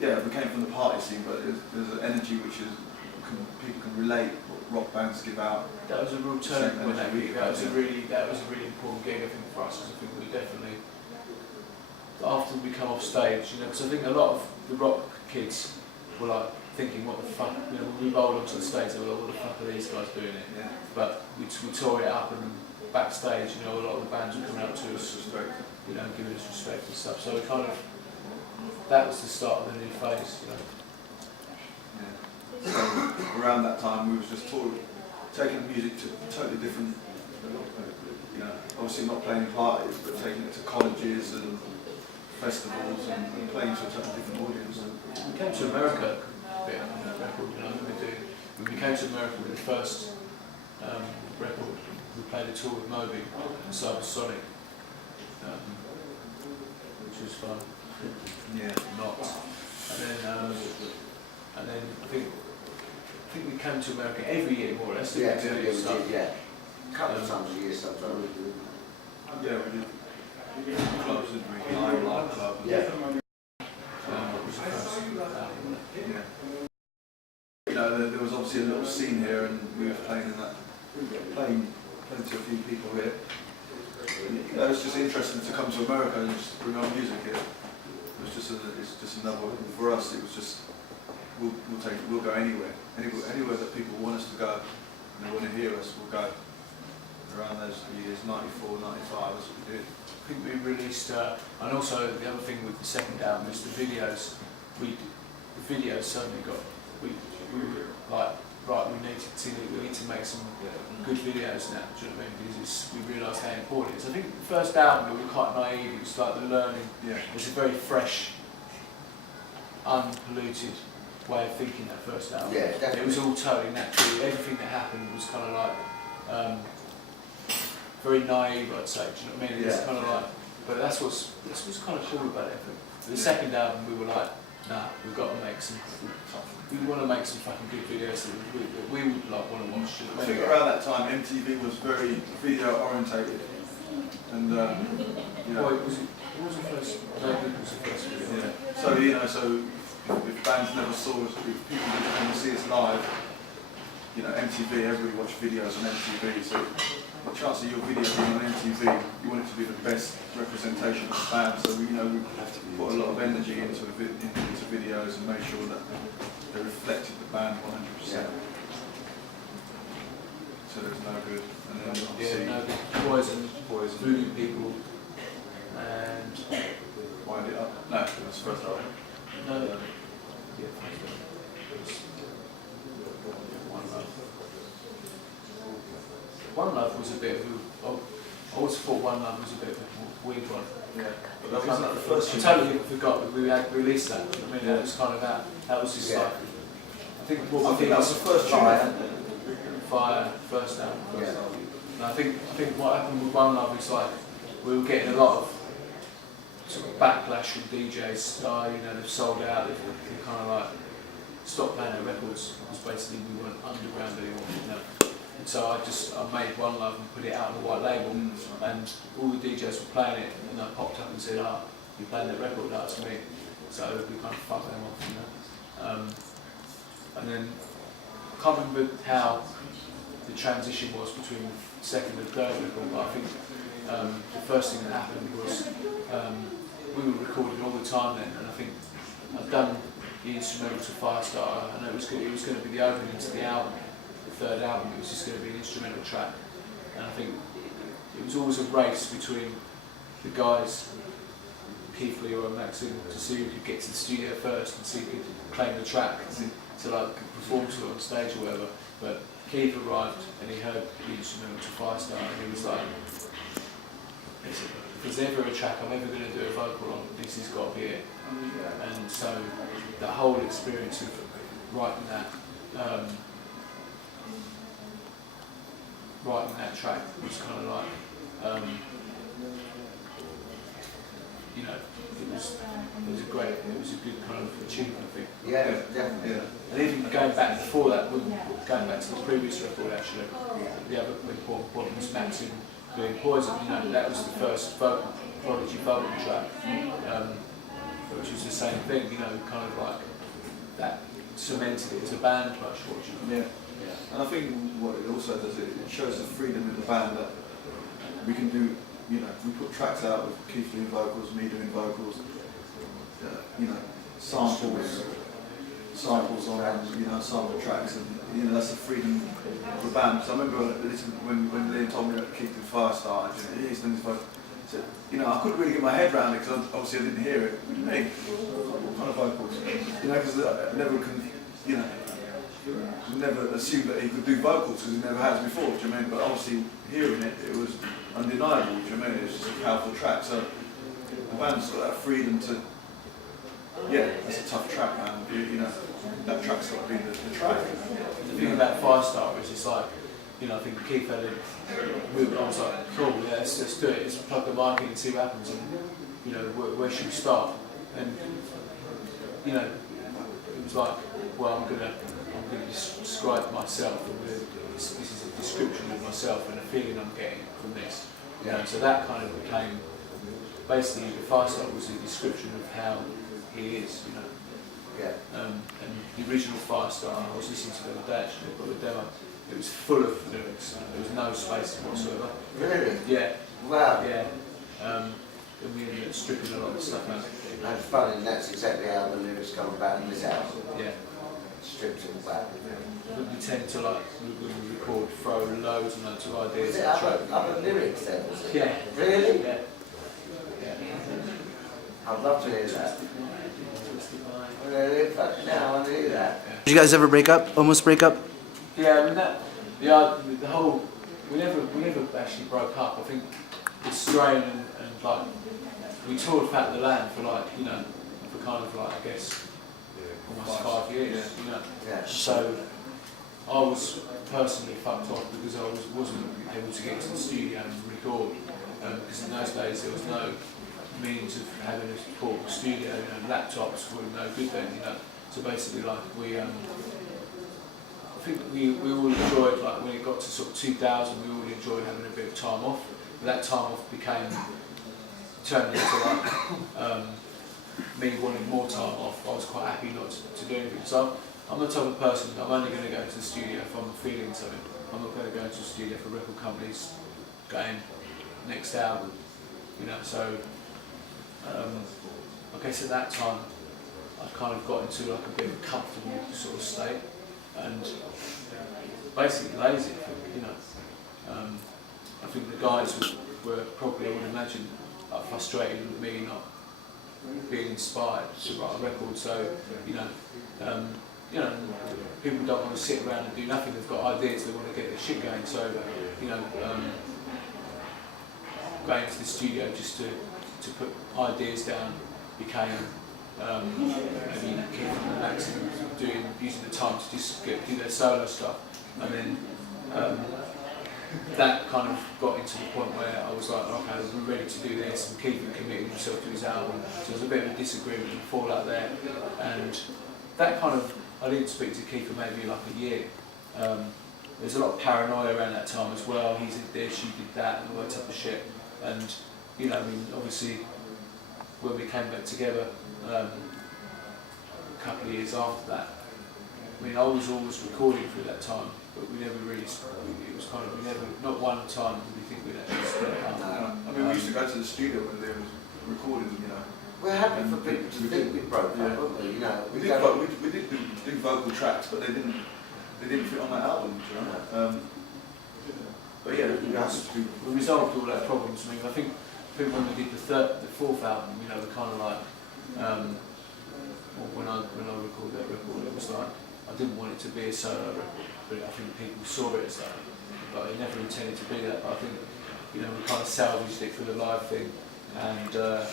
yeah, we came from the party scene, but there's an energy which is people can relate what rock bands give out. That was a real turning point. That was a really important gig, I think, for us. Because I think we definitely, after we come off stage, you know, because I think a lot of the rock kids were like thinking, what the fuck, you know, when we rolled onto the stage, they were like, what the fuck are these guys doing it? Yeah. But we tore it up, and backstage, you know, a lot of the bands were coming up to us, you know, giving us respect and stuff. So we kind of, that was the start of the new phase, you know. Yeah. So around that time, we was just taking music to totally different, you know, obviously not playing parties, but taking it to colleges and festivals and playing to a totally different audience. We came to America a bit on that record, you know, when we came to America with the first record, we played a tour with Moby and Cybersonic, which was fun. Yeah. Not. And then I think we came to America every year more or less. Yeah, we did, yeah. A couple of times a year sometimes. Yeah, we did. Clubs, didn't we? Live club. Yeah. What was the first album? Yeah. You know, there was obviously a little scene here, and we were playing to a few people here. And, you know, it's just interesting to come to America and just bring our music here. It's just another one. For us, it was just we'll go anywhere that people want us to go, and they want to hear us, we'll go. Around those years, 94, 95, that's what we did. I think we released, and also the other thing with the second album is the videos. The videos suddenly got, we were like, right, we need to make some good videos now, do you know what I mean? Because we realised how important it is. I think the first album, we were quite naive, it was like the learning. Yeah. It was a very fresh, unpolluted way of thinking, that first album. Yeah, definitely. It was all totally natural. Everything that happened was kind of like, very naive, I'd say, do you know what I mean? It's kind of like, but that's what's kind of cool about it. The second album, we were like, nah, we've got to make some, we want to make some fucking good videos that we would like want to watch. I think around that time, MTV was very video orientated, and you know. What was the first? No, it was the first video. Yeah. So you know, if bands never saw us, if people didn't come to see us live, you know, MTV, everybody watched videos on MTV. So the chance of your video being on MTV, you want it to be the best representation of the band. So you know, we put a lot of energy into videos and made sure that they reflected the band 100%. Yeah. So there's no good. And then Yeah, no good. Poison, Voodoo People, and Wind It Up. No, that's the first album. no, yeah, One Love. One Love was a bit of a, I always thought One Love was a bit of a weird one. Yeah, but that was like the first. I totally forgot that we had released that. I mean, that was kind of that was just like, I think what we did that was the first Fire, first album. Yeah. And I think what happened with One Love is like, we were getting a lot of sort of backlash from DJs. You know, they've sold out. They've kind of like stopped playing their records because basically we weren't underground anymore. You know? And so I made One Love and put it out on the white label, and all the DJs were playing it, and I popped up and said, you're playing that record out to me. So we kind of fucked them off, you know. And then I can't remember how the transition was between the second and third record, but I think the first thing that happened was we were recording all the time then, and I think I'd done the instrumental to Firestarter, and it was going to be the opening to the album, the third album. It was just going to be an instrumental track, and I think it was always a race between the guys, Keith Lee or Maxim, to see who could get to the studio first and see who could claim the track to like perform to it on stage or whatever. But Keith arrived and he heard the instrumental to Firestarter, and he was like, if there's ever a track I'm ever going to do a vocal on, this has got to be it. And so the whole experience of writing that track was kind of like, you know, it was a good kind of achievement, I think. Yeah, definitely. Yeah. And even going back before that, going back to the previous record actually, the other important point was Maxim doing Poison. You know, that was the first Prodigy vocal track. which was the same thing, you know, kind of like that cemented it as a band approach, Yeah. And I think what it also does, it shows the freedom in the band that we can do, you know, we put tracks out with Keith doing vocals, me doing vocals, you know, samples on, you know, sample tracks, and you know, that's the freedom of the band. So I remember when Liam told me that Keith did Firestar, and he's done his vocal, you know, I couldn't really get my head around it because obviously I didn't hear it. What do you mean? What kind of vocals? You know, because I never can, you know, never assumed that he could do vocals because he never has before. Do you know what I mean? But obviously hearing it, it was undeniable. Do you know what I mean? It was just a powerful track. So the band's got that freedom to, yeah, that's a tough track, man. You know, that track's got to be the track. The thing about Firestar is it's like, you know, I think Keith had a move, I was like, cool, yeah, let's do it, let's plug the mic in and see what happens, and, you know, where should we start? And, you know, it was like, well, I'm gonna describe myself, and this is a description of myself and a feeling I'm getting from this. You know, so that kind of became, basically, the Firestar was a description of how he is, you know. Yeah. And the original Firestar, I was listening to the other day actually, got the demo. It was full of lyrics. There was no space whatsoever. Really? Yeah. Wow. Yeah. And we ended up stripping a lot of stuff out. That's funny, and that's exactly how the lyrics come about in this album. Yeah. Stripped it back. But we tend to, like, when we record, throw loads and loads of ideas. Was it other lyrics then? Was it? Yeah. Really? Yeah. Yeah. I'd love to hear that. Really? Fuck now, I want to hear that. Yeah. Did you guys ever break up? Almost break up? Yeah, I mean the whole, we never actually broke up. I think it's strange and like, we toured Fat the Land for like, you know, for kind of like, I guess, almost 5 years, you know. Yeah. So I was personally fucked off because I wasn't able to get to the studio and record, because in those days there was no means of having a portable studio, you know, laptops were no good then, you know. So basically, like, I think we all enjoyed, like, when it got to sort of 2000, we all enjoyed having a bit of time off. But that time off turned into like me wanting more time off. I was quite happy not to do anything. So I'm the type of person that I'm only going to go to the studio if I'm feeling something. I'm not going to go to the studio for record companies going next album, you know. So I guess at that time I kind of got into like a bit of a comfortable sort of state and basically lazy, you know. I think the guys were probably, I would imagine, like, frustrated with me not being inspired to write a record. So, you know, people don't want to sit around and do nothing. They've got ideas. They want to get their shit going. So, you know, going to the studio just to put ideas down became maybe Keith and Max using the time to just do their solo stuff, and then that kind of got into the point where I was like, okay, we're ready to do this, and Keith had committed himself to his album, so there was a bit of a disagreement and fallout there, and that kind of, I didn't speak to Keith for maybe like a year. There's a lot of paranoia around that time as well. He did this, you did that, and all that type of shit. And, you know, I mean, obviously, when we came back together, a couple of years after that, I mean, I was always recording through that time, but we never really, it was kind of, we never, not one time did we think we'd actually split it up. I mean, we used to go to the studio when they was recording, you know. We're happy for people to think we broke up, weren't we? You know, We did do vocal tracks, but they didn't fit on that album, do you know? But yeah, we resolved all our problems. I mean, I think when we did the fourth album, you know, we kind of like, when I recorded that record, it was like, I didn't want it to be a solo record, but I think people saw it as that, but it never intended to be that. But I think, you know, we kind of salvaged it for the live thing, and I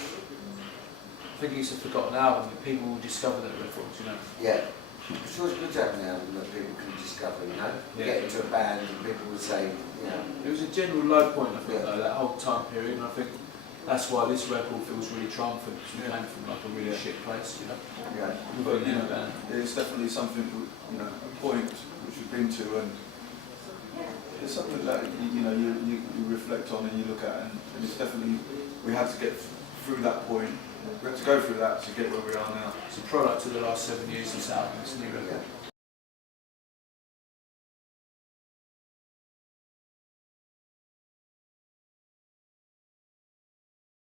think it's a forgotten album. People will discover that record, you know. yeah. It's always good to have an album that people can discover, you know? Yeah. Get into a band and people will say, you know. It was a general low point, I think, though, that whole time period, and I think that's why this record feels really triumphant, because we came from like a really shit place, you know. Yeah. But you know, it's definitely something, you know, a point which we've been to, and it's something that you know you reflect on and you look at, and it's definitely, we had to get through that point we had to go through that to get where we are now. It's a product of the last 7 years of this album. It's a new record.